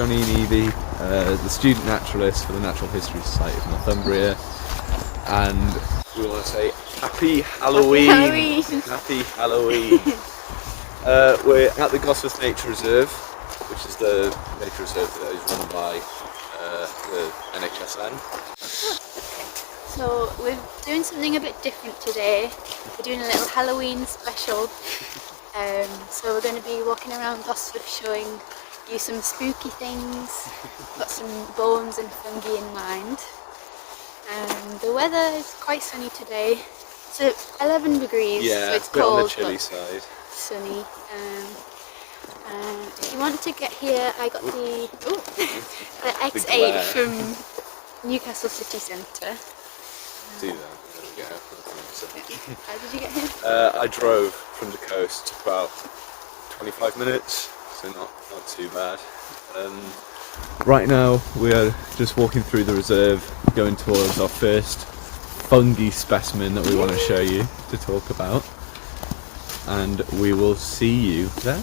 Johnny and Evie, the student naturalists for the Natural History Society of Northumbria, and we want to say Happy Halloween! Happy Halloween! We're at the Gosforth Nature Reserve, which is the nature reserve that is run by the NHSN. So we're doing something a bit different today. We're doing a little Halloween special. So we're going to be walking around Gosforth showing you some spooky things. Got some bones and fungi in mind. The weather is quite sunny today. It's 11 degrees, so it's cold, on the chilly side. Sunny. If you want to get here, I got the X8 from Newcastle City Centre. Do that. There we go. How did you get here? I drove from the coast about 25 minutes, so not too bad. Right now we are just walking through the reserve, going towards our first fungi specimen that we want to show you to talk about, and we will see you there.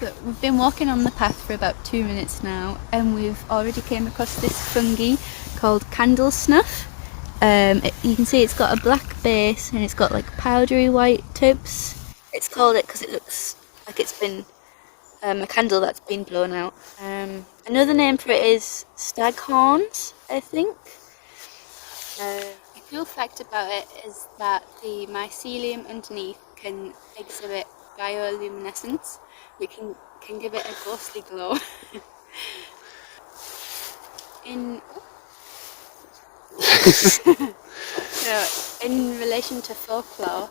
So we've been walking on the path for about 2 minutes now, and we've already came across this fungi called Candlesnuff. You can see it's got a black base and it's got like powdery white tips. It's called it because it looks like it's been a candle that's been blown out. Another name for it is staghorns, I think. A cool fact about it is that the mycelium underneath can exhibit bioluminescence, which can give it a ghostly glow. So, in relation to folklore,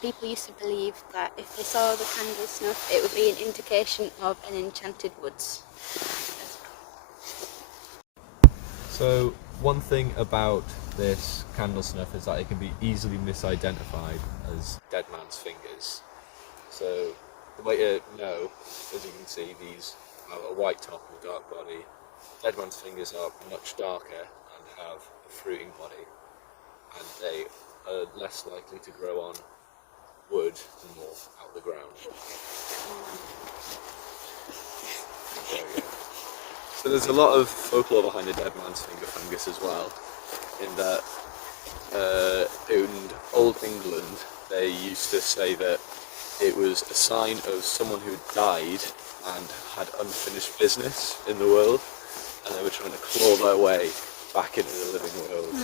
people used to believe that if they saw the Candlesnuff, it would be an indication of an enchanted woods. So one thing about this Candlesnuff is that it can be easily misidentified as dead man's fingers. So the way to know, as you can see, these have a white top and a dark body. Dead man's fingers are much darker and have a fruiting body, and they are less likely to grow on wood and more out of the ground. There we go. So there's a lot of folklore behind the dead man's finger fungus as well, in that in old England they used to say that it was a sign of someone who had died and had unfinished business in the world, and they were trying to claw their way back into the living world.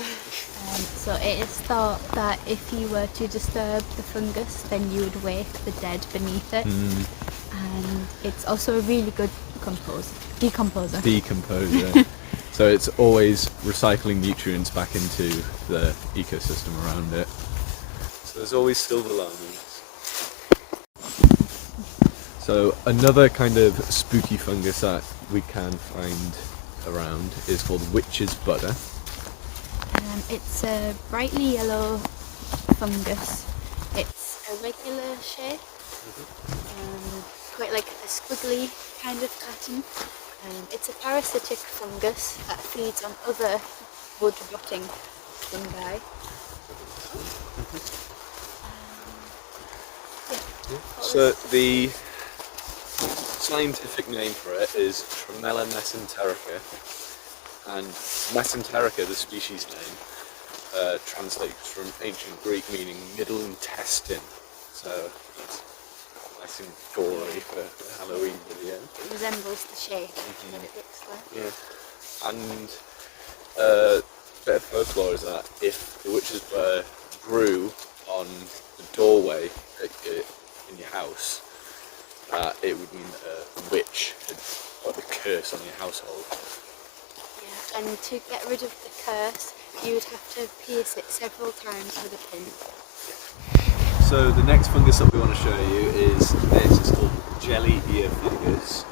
So it is thought that if you were to disturb the fungus, then you would wake the dead beneath it. And it's also a really good decomposer. So it's always recycling nutrients back into the ecosystem around it. So there's always silver linings. So another kind of spooky fungus that we can find around is called witch's butter. It's a brightly yellow fungus. It's a regular shape, quite like a squiggly kind of pattern. It's a parasitic fungus that feeds on other wood-rotting fungi. So the scientific name for it is Tremella mesenterica, and mesenterica, the species name, translates from ancient Greek meaning middle intestine. So that's nice and gory for a Halloween video. It resembles the shape that it looks like. Yeah. And a bit of folklore is that if the witch's butter grew on the doorway in your house, it would mean that a witch had put a curse on your household. Yeah, and to get rid of the curse, you would have to pierce it several times with a pin. So the next fungus that we want to show you is this. It's called jelly ear fungus.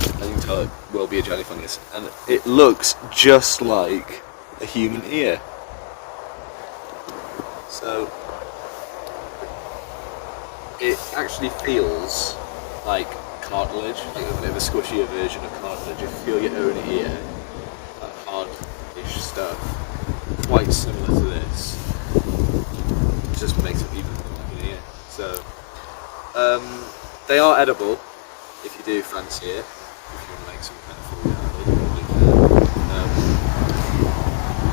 As you can tell, it will be a jelly fungus, and it looks just like a human ear. So it actually feels like cartilage, like a bit of a squishier version of cartilage. If you feel your own ear, that hard-ish stuff, quite similar to this, it just makes it even more like an ear. So they are edible if you do fancy it. if you want to make some kind of food out of it, you probably can.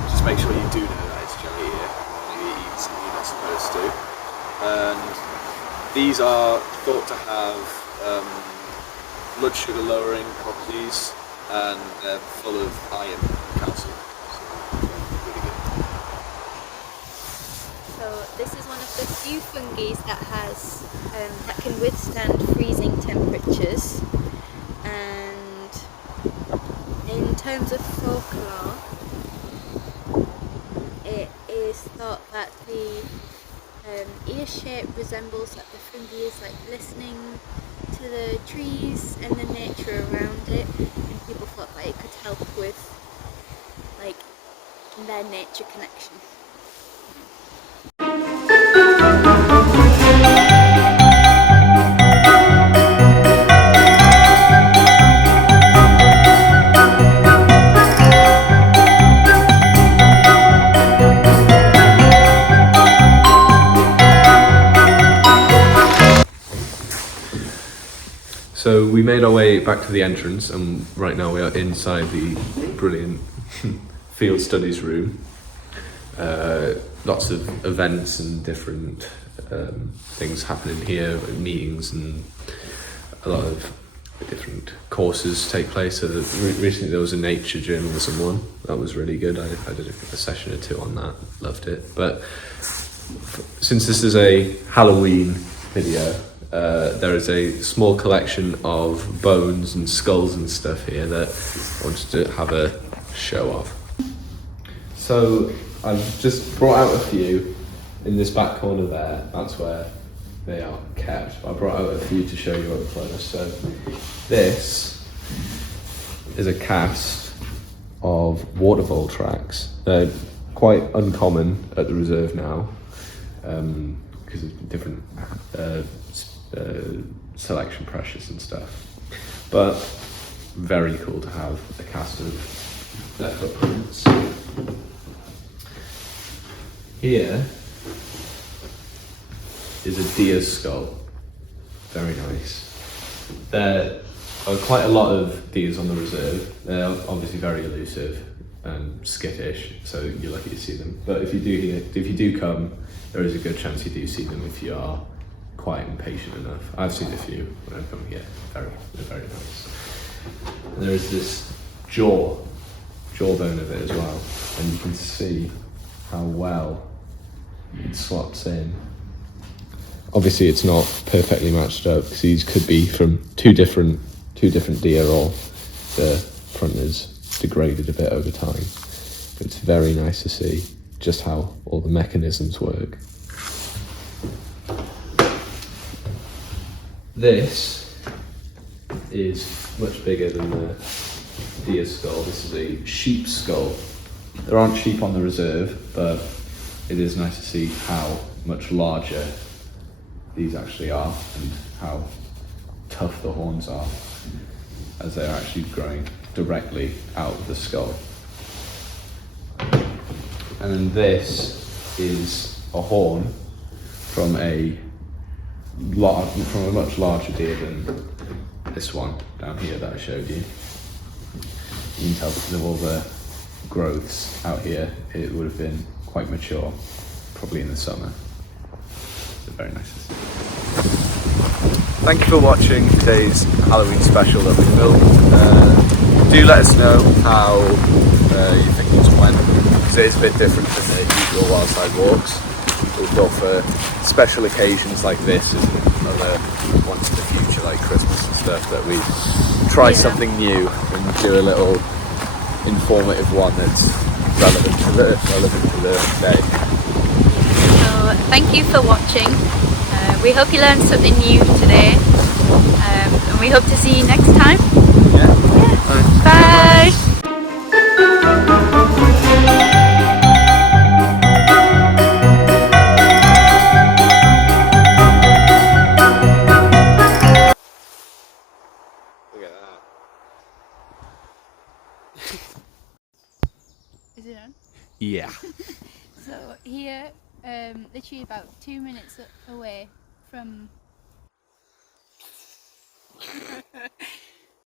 Just make sure you do know that it's jelly here, maybe eat something you're not supposed to. And these are thought to have blood sugar lowering properties, and they're full of iron and calcium. So really good. So this is one of the few fungi that has that can withstand freezing temperatures. And in terms of folklore, it is thought that the ear shape resembles that the fungi is like listening to the trees and the nature around it, and people thought that it could help with like their nature connection. So we made our way back to the entrance, and right now we are inside the brilliant field studies room. Lots of events and different things happening here, like meetings, and a lot of different courses take place. So recently there was a nature journalism one, that was really good. I did a session or two on that, loved it. But since this is a Halloween video, there is a small collection of bones and skulls and stuff here that I wanted to have a show of. So I've just brought out a few in this back corner there. That's where they are kept. I brought out a few to show you up close. So this is a cast of water vole tracks. They're quite uncommon at the reserve now because of different selection pressures and stuff, but very cool to have a cast of their footprints. Here is a deer's skull, very nice. There are quite a lot of deers on the reserve. They're obviously very elusive and skittish, so you're lucky to see them. But if you do come, there is a good chance you do see them if you are quite impatient enough. I've seen a few when I've come here. They're very nice. And there is this jawbone of it as well, and you can see how well it slots in. Obviously, it's not perfectly matched up because these could be from two different deer, or the front is degraded a bit over time. But it's very nice to see just how all the mechanisms work. This is much bigger than the deer skull. This is a sheep skull. There aren't sheep on the reserve, but it is nice to see how much larger these actually are and how tough the horns are as they are actually growing directly out of the skull. And then this is a horn from a much larger deer than this one down here that I showed you. You can tell because of all the growths out here, it would have been quite mature, probably in the summer. So very nice to see. Thank you for watching today's Halloween special that we filmed. Do let us know how you think this went, because it is a bit different than the usual Wildside Walks. We thought for special occasions like this and other ones in the future, like Christmas and stuff, that we try something new and do a little informative one that's relevant to the day. So thank you for watching. We hope you learned something new today, and we hope to see you next time. Yeah. Bye. Look at that. Is it on? Yeah. So here, literally about 2 minutes away from